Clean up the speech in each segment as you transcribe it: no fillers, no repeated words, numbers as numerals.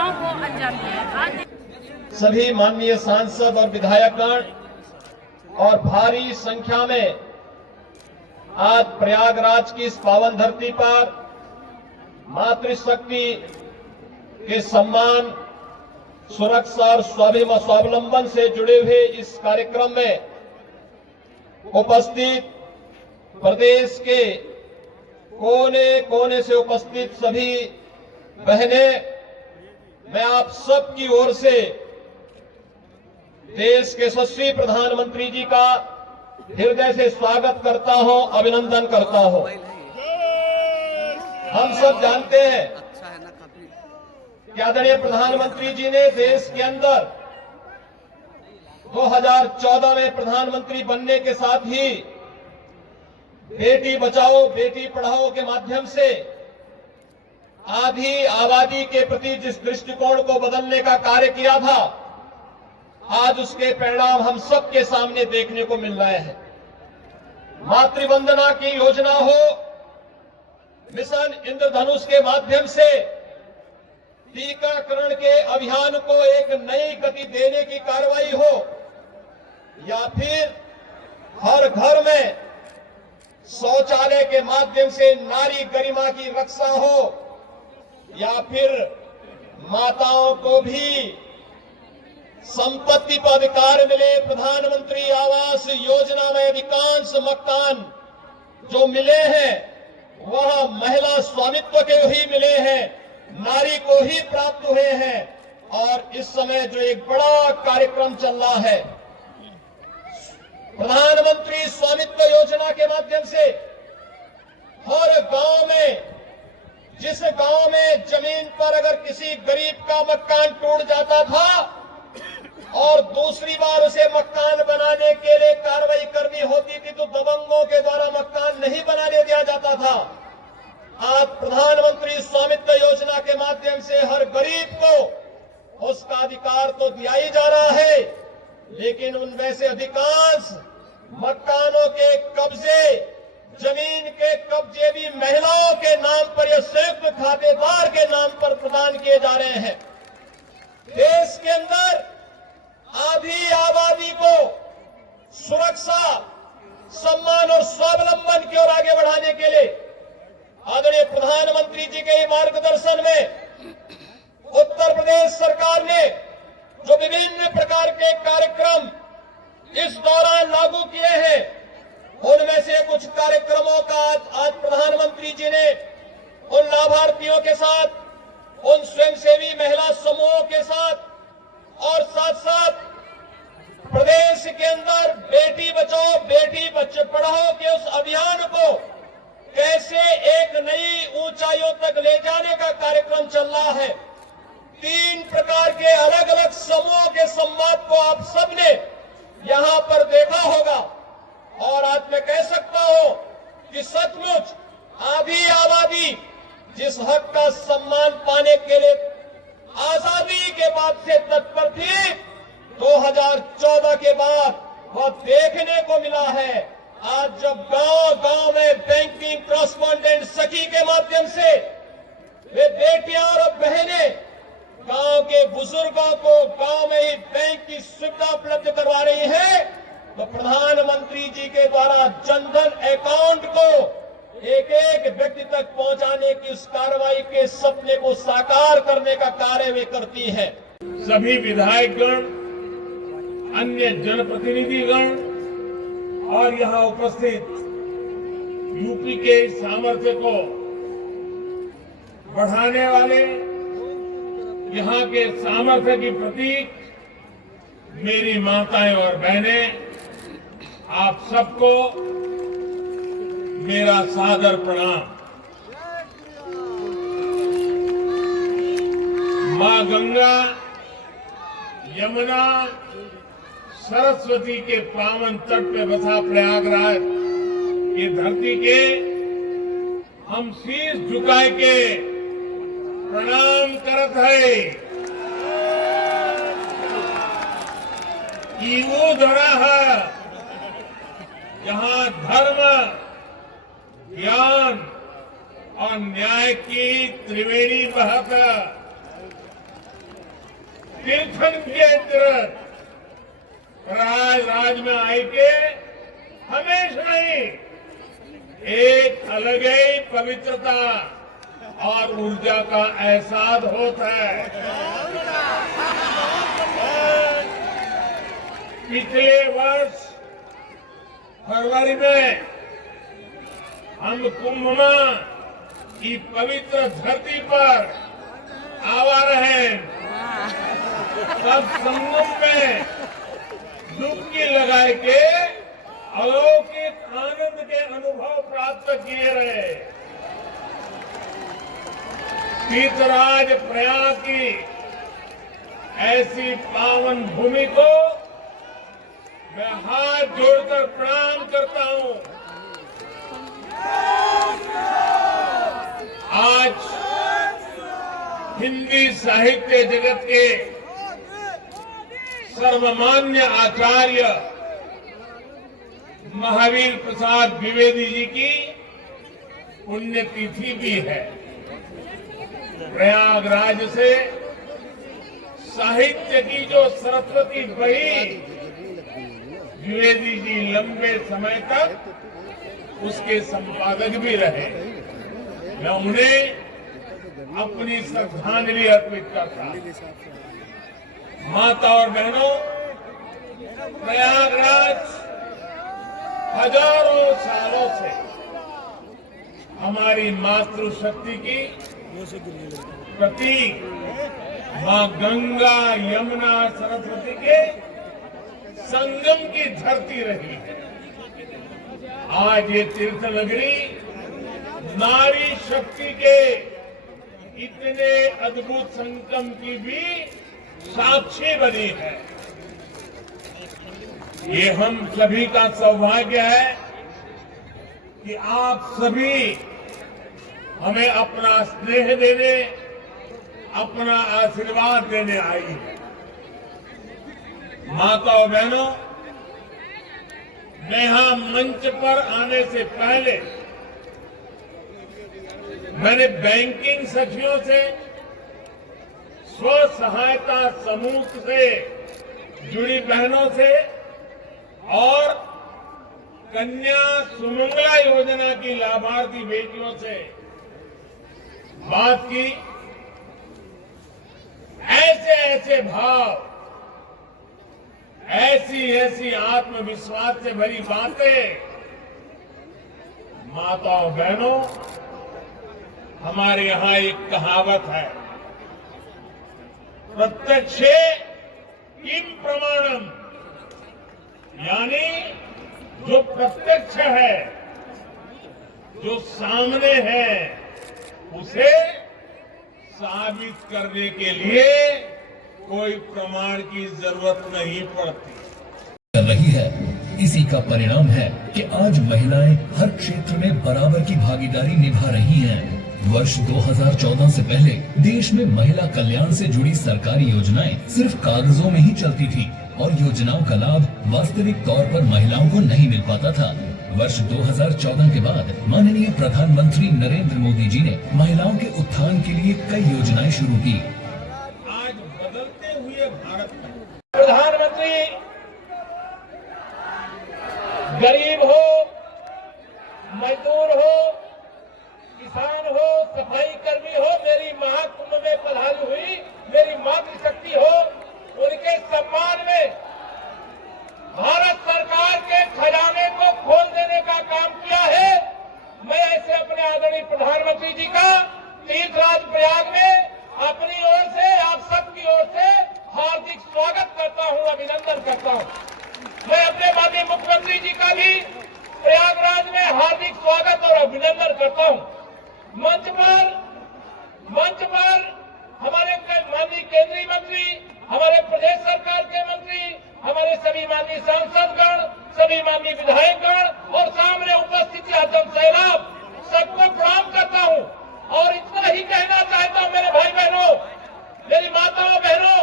क्रियाओं को अंजाम दिया। आज सभी माननीय सांसद और विधायकगण और भारी संख्या में आज प्रयागराज की इस पावन धरती पर मातृशक्ति के सम्मान, सुरक्षा और स्वावलंबन से जुड़े हुए इस कार्यक्रम में उपस्थित प्रदेश के कोने कोने से उपस्थित सभी बहनें, मैं आप सब की ओर से देश के यशस्वी प्रधानमंत्री जी का हृदय से स्वागत करता हूं, अभिनंदन करता हूं। हम सब जानते हैं कि आदरणीय प्रधानमंत्री जी ने देश के अंदर 2014 में प्रधानमंत्री बनने के साथ ही बेटी बचाओ बेटी पढ़ाओ के माध्यम से आधी आबादी के प्रति जिस दृष्टिकोण को बदलने का कार्य किया था, आज उसके परिणाम हम सबके सामने देखने को मिल रहे हैं। मातृवंदना की योजना हो, मिशन इंद्रधनुष के माध्यम से टीकाकरण के अभियान को एक नई गति देने की कार्रवाई हो, या फिर हर घर में शौचालय के माध्यम से नारी गरिमा की रक्षा हो, या फिर माताओं को भी संपत्ति पर अधिकार मिले। प्रधानमंत्री आवास योजना में अधिकांश मकान जो मिले हैं वह महिला स्वामित्व के ही मिले हैं, नारी को ही प्राप्त हुए हैं। और इस समय जो एक बड़ा कार्यक्रम चल रहा है, प्रधानमंत्री स्वामित्व योजना के माध्यम से हर गांव में, जिस गांव में जमीन पर अगर किसी गरीब का मकान टूट जाता था और दूसरी बार उसे मकान बनाने के लिए कार्रवाई करनी होती थी तो दबंगों के द्वारा मकान नहीं बनाने दिया जाता था। आज प्रधानमंत्री स्वामित्व योजना के माध्यम से हर गरीब को उसका अधिकार तो दिया ही जा रहा है, लेकिन उनमें से अधिकांश मकानों के कब्जे, जमीन के कब्जे भी महिलाओं के नाम पर या संयुक्त खातेदार के नाम पर प्रदान किए जा रहे हैं। देश के अंदर आधी आबादी को सुरक्षा, सम्मान और स्वावलंबन की ओर आगे बढ़ाने के लिए आदरणीय प्रधानमंत्री जी के मार्गदर्शन में उत्तर प्रदेश सरकार ने जो विभिन्न प्रकार के कार्यक्रम इस दौरान लागू किए हैं, उनमें से कुछ कार्यक्रमों का आज प्रधानमंत्री जी ने उन लाभार्थियों के साथ, उन स्वयंसेवी महिला समूहों के साथ और साथ साथ प्रदेश के अंदर बेटी बचाओ बेटी पढ़ाओ के उस अभियान को कैसे एक नई ऊंचाइयों तक ले जाने का कार्यक्रम चल रहा है। 3 प्रकार के अलग अलग समूहों के संवाद को आप सबने यहां पर देखा होगा और आज मैं कह सकता हूं कि सचमुच आधी आबादी जिस हक का सम्मान पाने के लिए आजादी के बाद से तत्पर थी, 2014 के बाद वह देखने को मिला है। आज जब गांव-गांव में बैंकिंग कॉरेस्पोंडेंट सखी के माध्यम से वे बेटियां और बहनें गांव के बुजुर्गों को गांव में ही बैंक की सुविधा उपलब्ध करवा रही है, तो प्रधानमंत्री जी के द्वारा जनधन अकाउंट को एक एक व्यक्ति तक पहुंचाने की उस कार्रवाई के सपने को साकार करने का कार्य वे करती है। सभी विधायकगण, अन्य जनप्रतिनिधिगण और यहां उपस्थित यूपी के सामर्थ्य को बढ़ाने वाले, यहां के सामर्थ्य की प्रतीक मेरी माताएं और बहनें, आप सबको मेरा सादर प्रणाम। मां गंगा, यमुना, सरस्वती के पावन तट पे बसा प्रयागराज ये धरती के हम शीश झुकाए के प्रणाम करत है कि वो धरा है जहां धर्म, ज्ञान और न्याय की त्रिवेणी बहत तीर्थन के तीर्थ प्रयागराज में आई के हमेशा ही एक अलग ही पवित्रता और ऊर्जा का एहसास होता है। पिछले वर्ष फरवरी में हम कुंभ की पवित्र धरती पर आवा रहे, तब संगम में डुबकी लगाए के अलौकिक आनंद के अनुभव प्राप्त किए रहे। तीर्थराज प्रयाग की ऐसी पावन भूमि को मैं हाथ जोड़कर प्रणाम करता हूं। आज हिंदी साहित्य जगत के सर्वमान्य आचार्य महावीर प्रसाद द्विवेदी जी की पुण्यतिथि भी है। प्रयागराज से साहित्य की जो सरस्वती बही, द्विवेदी जी लंबे समय तक उसके संपादक भी रहे। मैं उन्हें अपनी श्रद्धांजलि अर्पित करता हूं। माता और बहनों, प्रयागराज हजारों सालों से हमारी मातृशक्ति की प्रतीक मां गंगा, यमुना, सरस्वती के संगम की धरती रही है। आज ये तीर्थ नगरी नारी शक्ति के इतने अद्भुत संगम की भी साक्षी बनी है। ये हम सभी का सौभाग्य है कि आप सभी हमें अपना स्नेह देने, अपना आशीर्वाद देने आई है। माता और बहनों, मैं यहां मंच पर आने से पहले मैंने बैंकिंग सखियों से, स्व सहायता समूह से जुड़ी बहनों से और कन्या सुमंगला योजना की लाभार्थी बेटियों से बात की। ऐसे ऐसे भाव, ऐसी ऐसी आत्मविश्वास से भरी बातें, माताओं बहनों, हमारे यहां एक कहावत है, प्रत्यक्षे किम प्रमाणम, यानी जो प्रत्यक्ष है, जो सामने है, उसे साबित करने के लिए कोई प्रमाण की जरूरत नहीं पड़ती। कर रही है। इसी का परिणाम है कि आज महिलाएं हर क्षेत्र में बराबर की भागीदारी निभा रही हैं। वर्ष 2014 से पहले देश में महिला कल्याण से जुड़ी सरकारी योजनाएं सिर्फ कागजों में ही चलती थी और योजनाओं का लाभ वास्तविक तौर पर महिलाओं को नहीं मिल पाता था। वर्ष 2014 के बाद माननीय प्रधानमंत्री नरेंद्र मोदी जी ने महिलाओं के उत्थान के लिए कई योजनाएं शुरू की। आज बदलते हुए भारत में प्रधानमंत्री गरीब हो, मजदूर हो, किसान हो, सफाई कर्मी हो, मेरी महाकुंभ में पधारी हुई मेरी मातृशक्ति हो, उनके सम्मान में भारत सरकार के खजाने को खोल देने का काम किया है। मैं ऐसे अपने आदरणीय प्रधानमंत्री जी का तीर्थराज प्रयाग में अपनी ओर से, आप सबकी ओर से हार्दिक स्वागत करता हूं, अभिनंदन करता हूं। मैं अपने माननीय मुख्यमंत्री जी का भी प्रयागराज में हार्दिक स्वागत और अभिनंदन करता हूं। मंच पर हमारे माननीय केंद्रीय मंत्री, हमारे प्रदेश सरकार के मंत्री, हमारे सभी माननीय सांसदगण, सभी माननीय विधायकगण और सामने उपस्थित आजम सैलाब, सबको प्रणाम करता हूं। और इतना ही कहना चाहता हूं मेरे भाई बहनों, मेरी माताओं बहनों,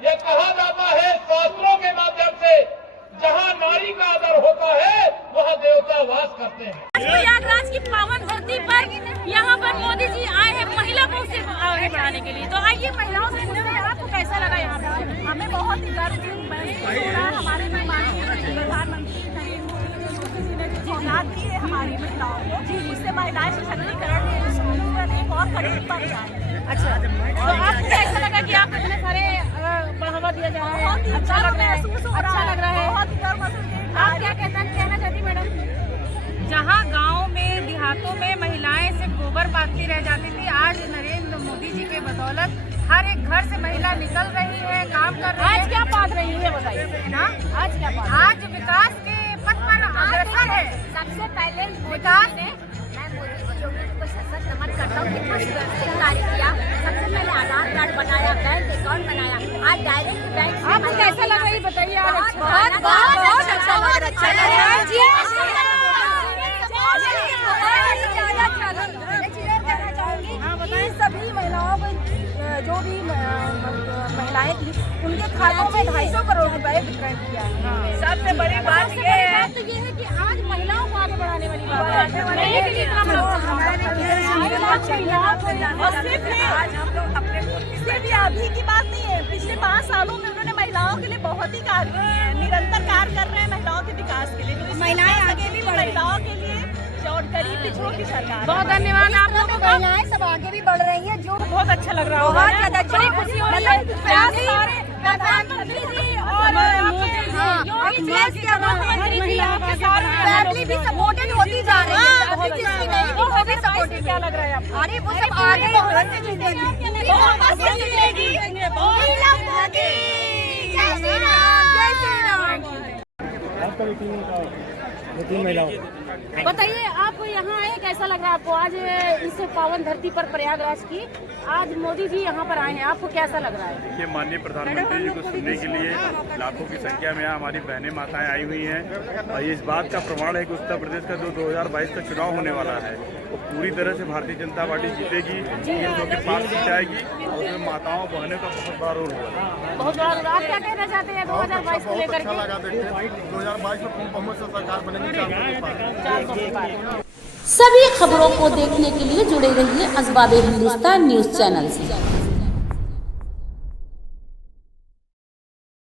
यह कहा जाता है शास्त्रों के माध्यम से, जहां नारी का आदर होता है वहां देवता वास करते हैं। प्रयागराज की पावन धरती पर यहाँ पर मोदी जी आए हैं महिला को सिर्फ आगे बढ़ाने के लिए। तो आइए महिलाओं से पूछते हैं, आपको कैसा लगा यहाँ पे? हमें बहुत ही गर्व महसूस हो रहा है। हमारे माननीय प्रधानमंत्री नरेंद्र मोदी जी ने जो सौगात दी है हमारी महिलाओं को, उससे महिलाएं सशक्तिकरण एक और कदम पर जाए। अच्छा, तो आपको कैसा लगा कि आपको इतने सारे बढ़ावा दिया जा रहा है? अच्छा लग रहा है, अच्छा लग रहा है। बहुत ही गर्व महसूस हो रहा है। आप क्या कहना चाहती मैडम? जहाँ गांव में देहातों में महिलाएं सिर्फ गोबर पाथती रह जाती थी, आज नरेंद्र मोदी जी के बदौलत हर एक घर से महिला निकल रही है, काम कर रही है। आज क्या पात रही है बताइए ना? आज क्या पात? आज विकास के पथ पर अग्रसर है। सबसे पहले विकास मैं मोदी जी को सशक्त नमन करता हूँ। कितना सुरक्षित कार्य किया। सबसे पहले आधार कार्ड बनाया, बैंक अकाउंट बनाया, आज डायरेक्ट बैंक। आपको कैसा लग रहा है बताइए? बहुत अच्छा अच्छा लग रहा है। सभी महिलाओं को जो भी महिलाएं थी उनके खातों में 250 करोड़ रुपए वितरण किया है। सबसे बड़ी बात ये है कि आज महिलाओं को आगे बढ़ाने वाली बात है। आज हम लोग अपने सिर्फ अभी की बात नहीं है, पिछले 5 सालों में उन्होंने महिलाओं के लिए बहुत ही कार्य किए हैं। निरंतर कार्य कर रहे हैं महिलाओं के विकास के लिए। महिलाएं आगे भी बढ़े। महिलाओं के लिए और गरीब पिछड़ों की सरकार। बहुत धन्यवाद आप लोगों का। महिलाएं सब आगे भी बढ़ रही हैं, जो बहुत अच्छा लग रहा है। बहुत ज्यादा बड़ी खुशी हो रही है। प्रधानमंत्री जी और फैमिली भी सपोर्टेड होती जा रही है। जिसकी नहीं थी वो भी सपोर्टेड। क्या लग रहा है आपको? अरे वो सब आगे बढ़ते जिंदगी। जय श्री राम, जय श्री राम। बताइए आप यहाँ आए, कैसा लग रहा है आपको? आज इस पावन धरती पर प्रयागराज की आज मोदी जी यहाँ पर आए हैं, आपको कैसा लग रहा है? देखिए, माननीय प्रधानमंत्री जी को सुनने के लिए लाखों की संख्या में यहाँ हमारी बहनें माताएं आई हुई हैं और ये इस बात का प्रमाण है कि उत्तर प्रदेश का जो 2022 का चुनाव होने वाला है वो पूरी तरह से भारतीय जनता पार्टी जीतेगी, केंद्रों के पास जाएगी और उसमें माताओं बहनों का बहुत बड़ा रोल होगा। बहुत बड़ा। आप क्या कहना चाहते हैं 2022 को लेकर के? 2022 में पूर्ण बहुमत से सरकार बनेगी। सभी खबरों को देखने के लिए जुड़े रहिए अखबार हिंदुस्तान न्यूज चैनल से।